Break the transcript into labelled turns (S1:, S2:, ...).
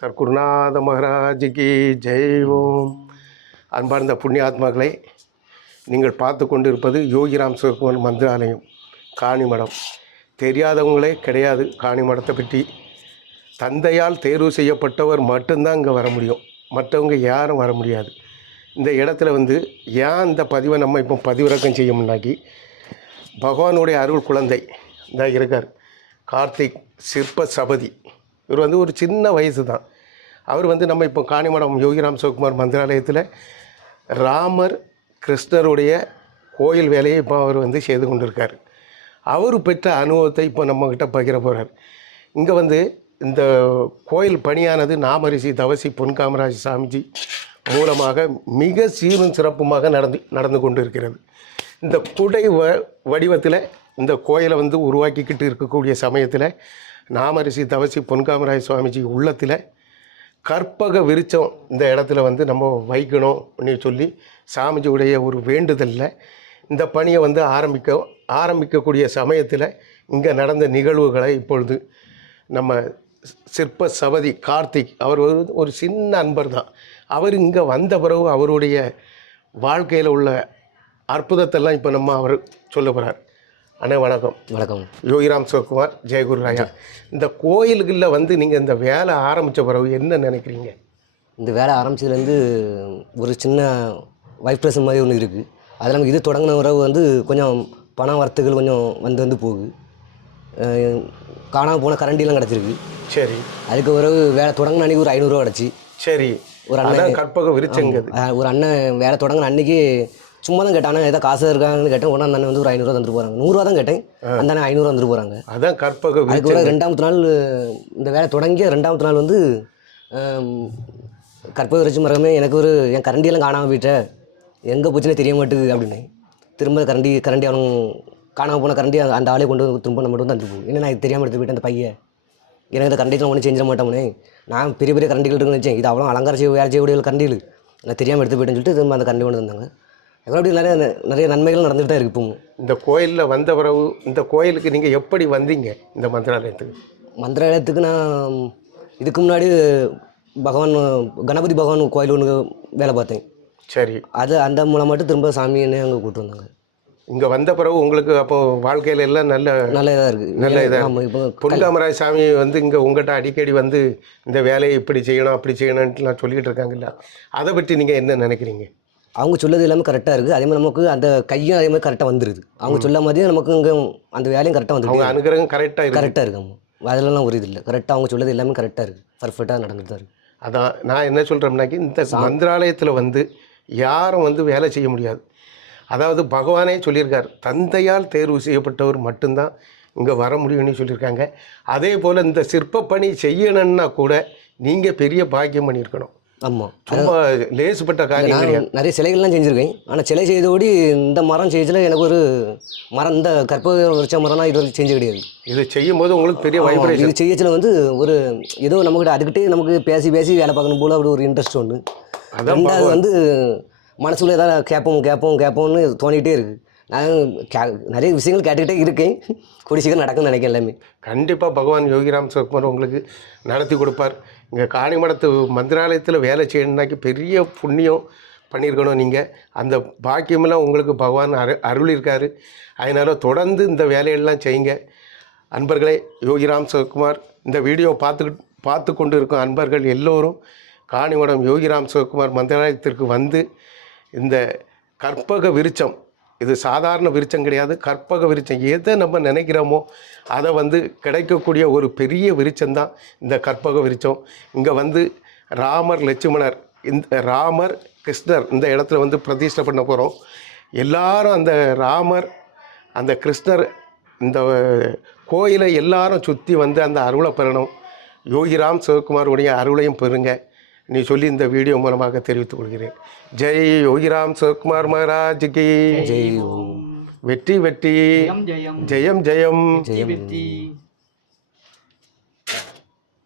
S1: சர்க்குருநாத மகாராஜுக்கு ஜெய் ஓம். அன்பார்ந்த புண்ணியாத்மாக்களை நீங்கள் பார்த்து கொண்டு இருப்பது யோகிராம் சிவகுமார் மந்திராலயம் காணிமடம். தெரியாதவங்களே கிடையாது காணிமடத்தை பற்றி. தந்தையால் தேர்வு செய்யப்பட்டவர் மட்டும்தான் இங்கே வர முடியும். மற்றவங்க யாரும் வர முடியாது. இந்த இடத்துல வந்து ஏன் இந்த பதிவை நம்ம இப்போ பதிவிறக்கம் செய்யணும்னாக்கி பகவானுடைய அருள் குழந்தை இந்த இருக்கார். கார்த்திக் சிற்ப சபதி. இவர் வந்து ஒரு சின்ன வயசு தான். அவர் வந்து நம்ம இப்போ காணிமடம் யோகிராம் சிவகுமார் மந்திராலயத்தில் ராமர் கிருஷ்ணருடைய கோயில் வேலையை இப்போ அவர் வந்து செய்து கொண்டிருக்கார். அவர் பெற்ற அனுபவத்தை இப்போ நம்மக்கிட்ட பகிர போகிறார் இங்கே வந்து இந்த கோயில் பணியானது நாமரிசி தவசி பொன்காமராஜ் சாமிஜி மூலமாக மிக சீரும் சிறப்புமாக நடந்து நடந்து கொண்டு இருக்கிறது இந்த குடை வ வடிவத்தில் இந்த கோயிலை வந்து உருவாக்கிக்கிட்டு இருக்கக்கூடிய சமயத்தில் நாமரிசி தவசி பொன்காமராய சுவாமிஜி உள்ளத்தில் கற்பக விருச்சம் இந்த இடத்துல வந்து நம்ம வைக்கணும் அப்படின்னு சொல்லி சாமிஜியுடைய ஒரு வேண்டுதலில். இந்த பணியை வந்து ஆரம்பிக்க ஆரம்பிக்கக்கூடிய சமயத்தில் இங்கே நடந்த நிகழ்வுகளை இப்பொழுது நம்ம சிற்ப சபதி கார்த்திக் அவர் ஒரு ஒரு சின்ன அன்பர் தான். அவர் இங்கே வந்த பிறகு அவருடைய வாழ்க்கையில் உள்ள அற்புதத்தெல்லாம் இப்போ நம்ம அவர் சொல்ல போகிறார் அண்ணே வணக்கம்.
S2: வணக்கம்
S1: யோகிராம் சிவகுமார் ஜெயகுரு ராயா. இந்த கோயிலுகளில் வந்து நீங்கள் இந்த வேலை ஆரம்பித்த பிறகு என்ன நினைக்கிறீங்க?
S2: இந்த வேலை ஆரம்பிச்சதுலேருந்து ஒரு சின்ன வைப் பிரசன் மாதிரி ஒன்று இருக்குது அது நமக்கு இது தொடங்கின உறவு வந்து கொஞ்சம் பண வரத்துகள் கொஞ்சம் வந்து வந்து போகுது. காணாமல் போன கரண்டிலாம் கிடச்சிருக்கு.
S1: சரி.
S2: அதுக்கு உறவு வேலை தொடங்கின அன்றைக்கி ஒரு ஐநூறுரூவா கிடச்சி.
S1: சரி.
S2: ஒரு
S1: அதான் கற்பக விருச்சங்கிறது
S2: அஹ் ஒரு அண்ணன் வேலை தொடங்கின அன்னைக்கு சும்மா தான் கேட்டான் ஏதோ காசு இருக்காங்கன்னு கேட்டேன். உடனே அந்த வந்து ஒரு ஐநூறுரூவா தந்துட்டு போகிறாங்க நூறுரூவா தான் கேட்டேன். அந்த அண்ணன் ஐநூறுரூவா தந்துட்டு போகிறாங்க
S1: அதான் கற்பக
S2: அதுக்கு ஒரு ரெண்டாமத்து நாள் இந்த வேலை தொடங்கிய ரெண்டாமத்து நாள் வந்து கற்பக விரைச்சி மரமே எனக்கு ஒரு என் கரண்டியெல்லாம் காணாமல் போயிட்ட. எங்கே போச்சுன்னே தெரிய மாட்டேங்குது அப்படின்னு. திரும்ப கரண்டி கரண்டி அவனும் காணாமல் போன கரண்டி அந்த- அந்த ஆளே கொண்டு வந்து திரும்ப நம்ம வந்து தந்து போகும் என்ன நான் தெரியாமல் எடுத்து போயிட்டேன் அந்த பையன் எனக்கு இந்த கரண்டிலாம் ஒன்றும் செஞ்சிட மாட்டோம்னே நான் பெரிய பெரிய கரண்டிகள் இருக்குன்னு நினச்சேன். இது அவ்வளோ அலங்கார செய்ய வேலை செய்யக்கூடிய கரண்டிகள். நான் தெரியாமல் எடுத்து போயிட்டேன்னு சொல்லிட்டு திரும்ப அந்த கரண்டி கொண்டு வந்தாங்க அப்படி நிறைய நிறைய நன்மைகள் நடந்துட்டு தான் இருக்கு இப்பவும்.
S1: இந்த கோயிலில் வந்த பிறகு இந்த கோயிலுக்கு நீங்கள் எப்படி வந்தீங்க இந்த மந்திராலயத்துக்கு?
S2: மந்திராலயத்துக்கு நான் இதுக்கு முன்னாடி பகவான் கணபதி பகவான் கோயில் ஒன்று வேலை பார்த்தேன்.
S1: சரி.
S2: அது அந்த மூலமாட்டு திரும்ப சாமின்னு அங்கே கூப்பிட்டு வந்தாங்க.
S1: இங்கே வந்த பிறகு உங்களுக்கு அப்போ வாழ்க்கையில எல்லாம் நல்ல
S2: நல்ல இதாக இருக்குது
S1: நல்ல இதா
S2: ஆமாம் இப்போ
S1: பொன்காமராஜ் சாமி வந்து இங்கே உங்கள்கிட்ட அடிக்கடி வந்து இந்த வேலையை இப்படி செய்யணும் அப்படி செய்யணும்ட்டுலாம் சொல்லிக்கிட்டு இருக்காங்கல்ல. அதை பற்றி நீங்கள் என்ன நினைக்கிறீங்க?
S2: அவங்க சொல்லது எல்லாமே கரெக்டாக இருக்குது அதே மாதிரி நமக்கு அந்த கையும் அதே மாதிரி கரெக்டாக வந்துருது. அவங்க சொல்ல மாதிரியே நமக்கு இங்கே அந்த வேலையும் கரெக்டாக
S1: அவங்க
S2: வந்துருக்கு
S1: அனுகிரகம் கரெக்டாக இருக்கு.
S2: கரெக்டாக இருக்கு. அதெல்லாம் ஒரு இது இல்லை. கரெக்டாக அவங்க சொல்லது எல்லாமே கரெக்டாக இருக்குது பர்ஃபெக்டாக நடந்துட்டு தான் இருக்குது
S1: அதான் நான் என்ன சொல்கிறேன்னாக்கி இந்த மந்திராலயத்தில் வந்து யாரும் வந்து வேலை செய்ய முடியாது. அதாவது பகவானே சொல்லியிருக்கார் தந்தையால் தேர்வு செய்யப்பட்டவர் மட்டும்தான் இங்கே வர முடியும்னு சொல்லியிருக்காங்க. அதே போல் இந்த சிற்பப்பணி செய்யணும்னா கூட நீங்கள் பெரிய பாக்கியம் பண்ணியிருக்கணும்.
S2: ஆமாம்
S1: சும்மா லேசுப்பட்ட காரியம்
S2: நிறைய சிலைகள்லாம் செஞ்சுருக்கேன். ஆனால் சிலை செய்தோடி இந்த மரம் செய்யச்சில் எனக்கு ஒரு மரம் இந்த கற்பக விருட்ச மரம்னா இது வரைக்கும் செஞ்சு கிடையாது.
S1: இது செய்யும்போது உங்களுக்கு பெரிய வைப்ரேஷன்
S2: இது செய்யச்சில் வந்து ஒரு ஏதோ நம்மக்கிட்ட அதுக்கிட்டே நமக்கு பேசி பேசி வேலை பார்க்கணும் போல அப்படி ஒரு இன்ட்ரெஸ்ட் ஒன்று ரெண்டாவது வந்து மனசுக்குள்ள ஏதாவது கேட்போம் கேட்போம் கேட்போம்னு தோணிகிட்டே இருக்குது நான் நிறைய விஷயங்கள் கேட்டுக்கிட்டே இருக்கேன். கூடி சீக்கிரம் நடக்கும்னு நினைக்கிறேன் எல்லாமே.
S1: கண்டிப்பாக பகவான் யோகிராம் சிவகுமார் உங்களுக்கு நடத்தி கொடுப்பார். இங்கே காணிமடத்து மந்திராலயத்தில் வேலை செய்யணுன்னாக்கி பெரிய புண்ணியம் பண்ணியிருக்கணும் நீங்கள் அந்த பாக்கியமெல்லாம் உங்களுக்கு பகவான் அரு அருளிருக்காரு அதனால் தொடர்ந்து இந்த வேலையெல்லாம் செய்யுங்க. அன்பர்களே யோகிராம் சிவகுமார் இந்த வீடியோ பார்த்துக்கிட்டு பார்த்து கொண்டு இருக்கும் அன்பர்கள் எல்லோரும் காணிமடம் யோகிராம் சிவகுமார் மந்திராலயத்திற்கு வந்து இந்த கற்பக விருச்சம் இது சாதாரண விருச்சம் கிடையாது. கற்பக விருச்சம். எதை நம்ம நினைக்கிறோமோ அதை வந்து கிடைக்கக்கூடிய ஒரு பெரிய விருச்சம்தான் இந்த கற்பக விருச்சம். இங்கே வந்து ராமர் லட்சுமணர் இந்த ராமர் கிருஷ்ணர் இந்த இடத்துல வந்து பிரதிஷ்டை பண்ண போகிறோம் எல்லாரும் அந்த ராமர் அந்த கிருஷ்ணர் இந்த கோயிலை எல்லாரும் சுற்றி வந்து அந்த அருளை பெறணும். யோகிராம் சிவகுமாருடைய அருளையும் பெறுங்க. நீ சொல்லி இந்த வீடியோ மூலமாக தெரிவித்துக் கொள்கிறேன். ஜெய் யோகிராம் சிவகுமார் மகாராஜ் கி.
S2: ஜெய்
S1: வெற்றி வெற்றி.
S3: ஜெயம் ஜெயம்.
S1: ஜெயம் ஜெயம்.
S2: ஜெயம்
S3: வெற்றி.